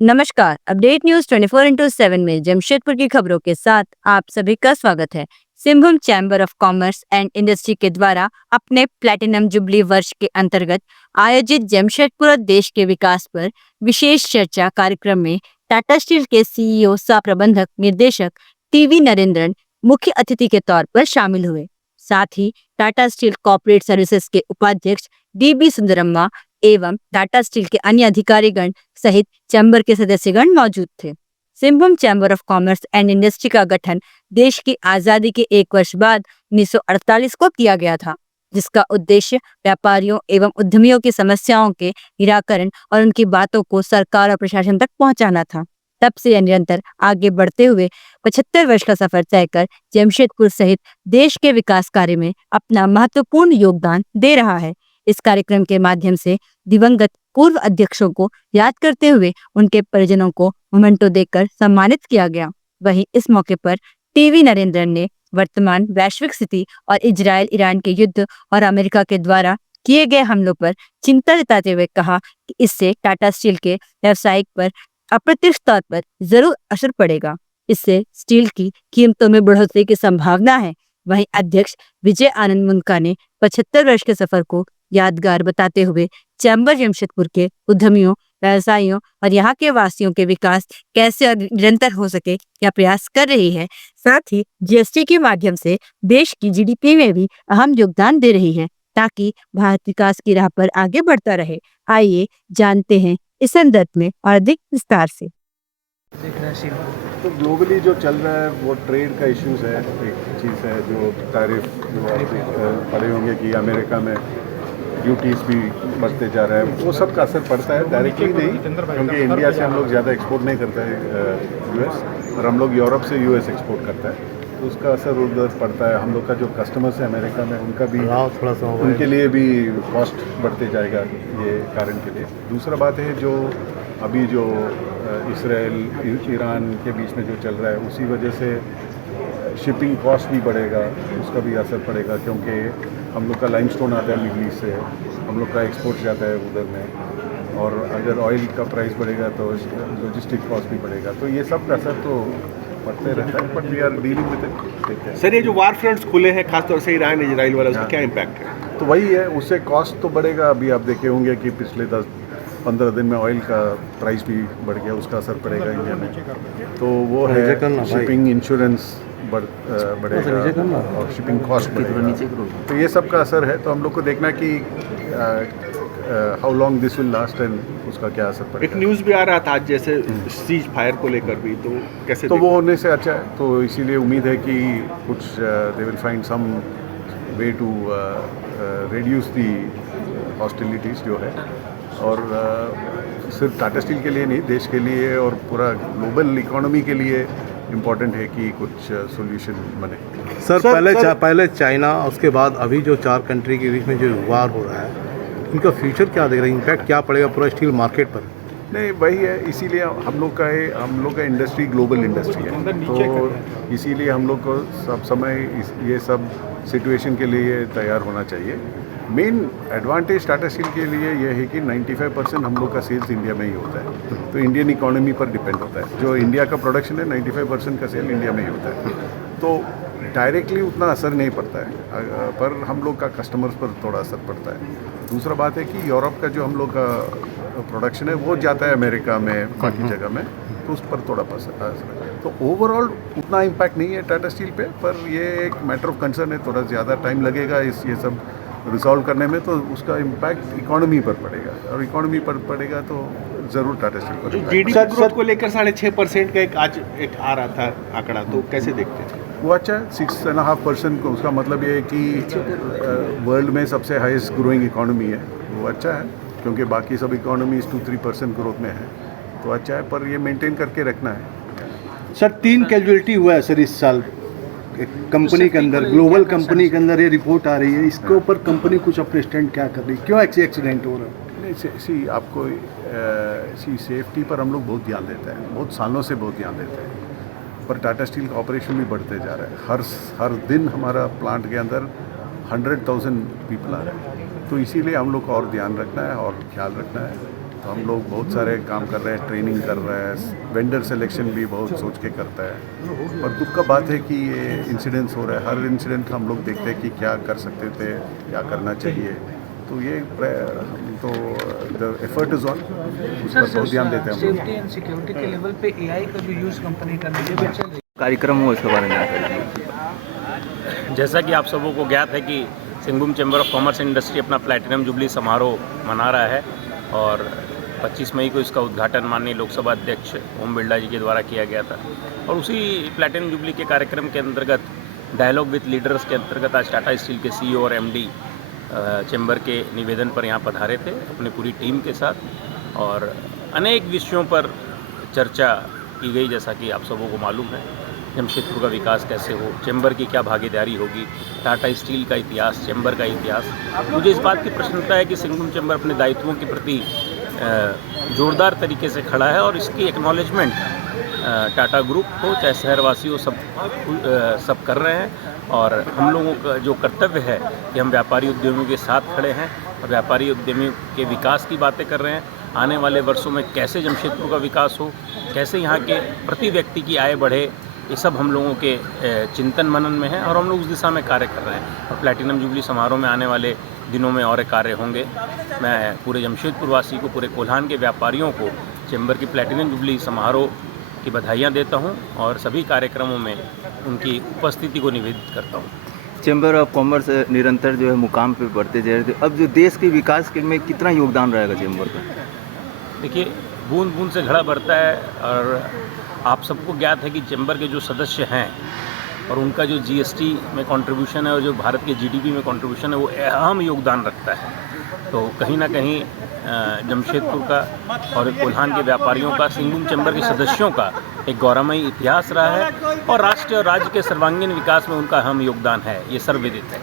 नमस्कार। Update news 24x7 में जमशेदपुर की खबरों के साथ आप सभी का स्वागत है। Singhbhum chamber of commerce and industry के द्वारा अपने प्लैटिनम जुबली वर्ष के अंतर्गत आयोजित जमशेदपुर और देश के विकास पर विशेष चर्चा कार्यक्रम में टाटा स्टील के सीईओ सह प्रबंधक निर्देशक टीवी नरेंद्रन मुख्य अतिथि के तौर पर शामिल हुए। साथ ही टाटा स्टील कॉर्पोरेट सर्विसेज के उपाध्यक्ष डीबी सुंदरम्मा एवं टाटा स्टील के अन्य अधिकारीगण सहित चैम्बर के सदस्यगण मौजूद थे। Singhbhum chamber of commerce and industry का गठन देश की आजादी के एक वर्ष बाद 1948 को किया गया था, जिसका उद्देश्य व्यापारियों एवं उद्यमियों की समस्याओं के निराकरण और उनकी बातों को सरकार और प्रशासन तक पहुंचाना था। तब से यह निरंतर आगे बढ़ते हुए 75 वर्ष का सफर तय कर जमशेदपुर सहित देश के विकास कार्य में अपना महत्वपूर्ण योगदान दे रहा है। इस कार्यक्रम के माध्यम से दिवंगत पूर्व अध्यक्षों को याद करते हुए उनके परिजनों को मोमेंटो देकर सम्मानित किया गया। वहीं इस मौके पर टीवी नरेंद्रन ने वर्तमान वैश्विक स्थिति और इजराइल ईरान के युद्ध और अमेरिका के द्वारा किए गए हमलों पर चिंता जताते हुए कहा कि इससे टाटा स्टील के व्यवसायिक पर अप्रत्यक्ष तौर पर जरूर असर पड़ेगा। इससे स्टील की कीमतों में बढ़ोतरी की संभावना है। वहीं अध्यक्ष विजय आनंद मुंडका ने 75 वर्ष के सफर को यादगार बताते हुए चैम्बर जमशेदपुर के उद्यमियों, व्यवसायियों और यहाँ के वासियों के विकास कैसे और निरंतर हो सके क्या प्रयास कर रही है। साथ ही जीएसटी के माध्यम से देश की जीडीपी में भी अहम योगदान दे रही है, ताकि भारत विकास की राह पर आगे बढ़ता रहे। आइए जानते हैं इस संदर्भ में और अधिक विस्तार से। तो ग्लोबली जो चल रहा है वो ट्रेड का इश्यूज है। एक चीज़ है जो टैरिफ जो आप पढ़े होंगे कि अमेरिका में ड्यूटीज़ भी बढ़ते जा रहा है, वो सब का असर पड़ता है डायरेक्टली नहीं, क्योंकि इंडिया से हम लोग ज़्यादा एक्सपोर्ट नहीं करते हैं यूएस, और हम लोग यूरोप से यूएस एक्सपोर्ट करता है, तो उसका असर उधर पड़ता है। हम लोग का जो कस्टमर्स है अमेरिका में, उनका भी थोड़ा सा उनके लिए भी कॉस्ट बढ़ते जाएगा ये कारण के लिए। दूसरा बात है जो अभी जो इसराइल ईरान के बीच में जो चल रहा है, उसी वजह से शिपिंग कॉस्ट भी बढ़ेगा, उसका भी असर पड़ेगा, क्योंकि हम लोग का लाइमस्टोन आता है मिडल ईस्ट से, हम लोग का एक्सपोर्ट जाता है उधर में, और अगर ऑयल का प्राइस बढ़ेगा तो लॉजिस्टिक कॉस्ट भी बढ़ेगा, तो ये सब का असर तो पड़ते रहता है, but we are dealing with it. Sir, ये जो वार फ्रंट्स खुले हैं खासतौर से ईरान इजराइल वाला, उसका क्या इम्पैक्ट है? तो वही है, उससे कॉस्ट तो बढ़ेगा। अभी आप देखे होंगे कि पिछले 10-15 दिन में ऑयल का प्राइस भी बढ़ गया, उसका असर पड़ेगा इंडिया में। तो वो है शिपिंग इंश्योरेंस बढ़ेगा और शिपिंग कॉस्ट बढ़ेगा, तो ये सब का असर है। तो हम लोग को देखना कि how long this will last and उसका क्या असर पड़ेगा। एक न्यूज़ भी आ रहा था आज जैसे सीज फायर को लेकर भी, तो कैसे तो वो होने से अच्छा है, तो इसीलिए उम्मीद है कि कुछ they will find some way to reduce the hostilities जो है, और सिर्फ टाटा स्टील के लिए नहीं, देश के लिए और पूरा ग्लोबल इकोनॉमी के लिए इम्पॉर्टेंट है कि कुछ सॉल्यूशन बने। सर, पहले चाइना, उसके बाद अभी जो 4 कंट्री के बीच में जो वार हो रहा है, इनका फ्यूचर क्या देख रहे हैं, इम्पैक्ट क्या पड़ेगा पूरा स्टील मार्केट पर? नहीं, वही है, इसीलिए हम लोग का इंडस्ट्री ग्लोबल इंडस्ट्री है, तो इसीलिए हम लोग को सब समय ये सब सिचुएशन के लिए तैयार होना चाहिए। मेन एडवांटेज टाटा स्टील के लिए यह है कि 95% हम लोग का सेल्स इंडिया में ही होता है, तो इंडियन इकोनॉमी पर डिपेंड होता है। जो इंडिया का प्रोडक्शन है 95% का सेल इंडिया में ही होता है, तो डायरेक्टली उतना असर नहीं पड़ता है, पर हम लोग का कस्टमर्स पर थोड़ा असर पड़ता है। दूसरा बात है कि यूरोप का जो हम लोग का प्रोडक्शन है वो जाता है अमेरिका में, बाकी जगह में, तो उस पर थोड़ा असर है। तो ओवरऑल उतना इम्पैक्ट नहीं है टाटा स्टील पे, पर ये एक मैटर ऑफ कंसर्न है, थोड़ा ज़्यादा टाइम लगेगा ये सब रिजॉल्व करने में, तो उसका इम्पैक्ट इकोनॉमी पर पड़ेगा, और इकोनॉमी पर पड़ेगा तो ज़रूर टाटा स्टील पर। जीडीपी ग्रोथ को लेकर 6.5% का आज एक आ रहा था आंकड़ा, तो कैसे देखते हैं? वो अच्छा है, 6.5% को, उसका मतलब ये है कि वर्ल्ड में सबसे हाईएस्ट ग्रोइंग इकोनॉमी है, वो अच्छा है, क्योंकि बाकी सब इकोनॉमीज 2-3% ग्रोथ में है, तो अच्छा है, पर ये मेंटेन करके रखना है। सर, 3 कैजुअलिटी हुआ है सर इस साल कंपनी के अंदर, ग्लोबल कंपनी के अंदर ये रिपोर्ट आ रही है, इसके ऊपर कंपनी कुछ अपने स्टैंड क्या कर रही है, क्यों एक्सीडेंट हो रहा है? नहीं, आपको सेफ्टी पर हम लोग बहुत ध्यान देते हैं, बहुत सालों से बहुत ध्यान देते हैं, पर टाटा स्टील का ऑपरेशन भी बढ़ते जा रहा है। हर दिन हमारा प्लांट के अंदर 100,000 पीपल आ रहे हैं, तो इसीलिए हम लोग को और ध्यान रखना है और ख्याल रखना है। तो हम लोग बहुत सारे काम कर रहे हैं, ट्रेनिंग कर रहे हैं, वेंडर सिलेक्शन भी बहुत सोच के करता है। और दुख का बात है कि ये इंसिडेंट्स हो रहा है, हर इंसिडेंट हम लोग देखते हैं कि क्या कर सकते थे, क्या करना चाहिए। तो ये तो द एफर्ट इज़ ऑन, उस पर बहुत ध्यान देते हैं हम लोग। सेफ्टी एंड सिक्योरिटी के लेवल पे एआई का जो यूज़ कंपनी करने की बात चल रही है। कार्यक्रम हो इसके बारे में जानकारी दीजिए। जैसा कि आप सबों को ज्ञात है कि Singhbhum chamber of commerce and industry अपना प्लैटिनम जुबली समारोह मना रहा है और 25 मई को इसका उद्घाटन माननीय लोकसभा अध्यक्ष ओम बिरला जी के द्वारा किया गया था। और उसी प्लैटिनम जुबली के कार्यक्रम के अंतर्गत डायलॉग विद लीडर्स के अंतर्गत आज टाटा स्टील के सीईओ और एमडी चैम्बर के निवेदन पर यहाँ पधारे थे अपनी पूरी टीम के साथ और अनेक विषयों पर चर्चा की गई। जैसा कि आप सबों को मालूम है, जमशेदपुर का विकास कैसे हो, चैम्बर की क्या भागीदारी होगी, टाटा स्टील का इतिहास, चैम्बर का इतिहास। मुझे इस बात की प्रसन्नता है कि सिंहभूम चैम्बर अपने दायित्वों के प्रति जोरदार तरीके से खड़ा है और इसकी एक्नॉलेजमेंट टाटा ग्रुप हो चाहे शहरवासी हो सब कर रहे हैं। और हम लोगों का जो कर्तव्य है कि हम व्यापारी उद्यमियों के साथ खड़े हैं और व्यापारी उद्यमियों के विकास की बातें कर रहे हैं। आने वाले वर्षों में कैसे जमशेदपुर का विकास हो, कैसे यहाँ के प्रति व्यक्ति की आय बढ़े, ये सब हम लोगों के चिंतन मनन में है और हम लोग उस दिशा में कार्य कर रहे हैं। और प्लैटिनम जुबली समारोह में आने वाले दिनों में और कार्य होंगे। मैं पूरे जमशेदपुर वासी को, पूरे कोल्हान के व्यापारियों को चैम्बर की प्लैटिनम जुबली समारोह की बधाइयाँ देता हूँ और सभी कार्यक्रमों में उनकी उपस्थिति को निवेदित करता हूँ। चैम्बर ऑफ कॉमर्स निरंतर जो है मुकाम पे बढ़ते जा रहे थे, अब जो देश के विकास के में कितना योगदान रहेगा चैम्बर का? देखिए, बूंद बूंद से घड़ा भरता है और आप सबको ज्ञात है कि चैम्बर के जो सदस्य हैं और उनका जो जीएसटी में कंट्रीब्यूशन है और जो भारत के जीडीपी में कंट्रीब्यूशन है वो अहम योगदान रखता है। तो कहीं ना कहीं जमशेदपुर का और कोल्हान के व्यापारियों का, सिंहभूम चैम्बर के सदस्यों का एक गौरवमयी इतिहास रहा है और राष्ट्र और राज्य के सर्वांगीण विकास में उनका अहम योगदान है, ये सर्वविदित है।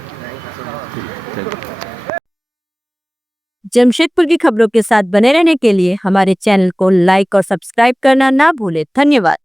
जमशेदपुर की खबरों के साथ बने रहने के लिए हमारे चैनल को लाइक और सब्सक्राइब करना ना भूलें। धन्यवाद।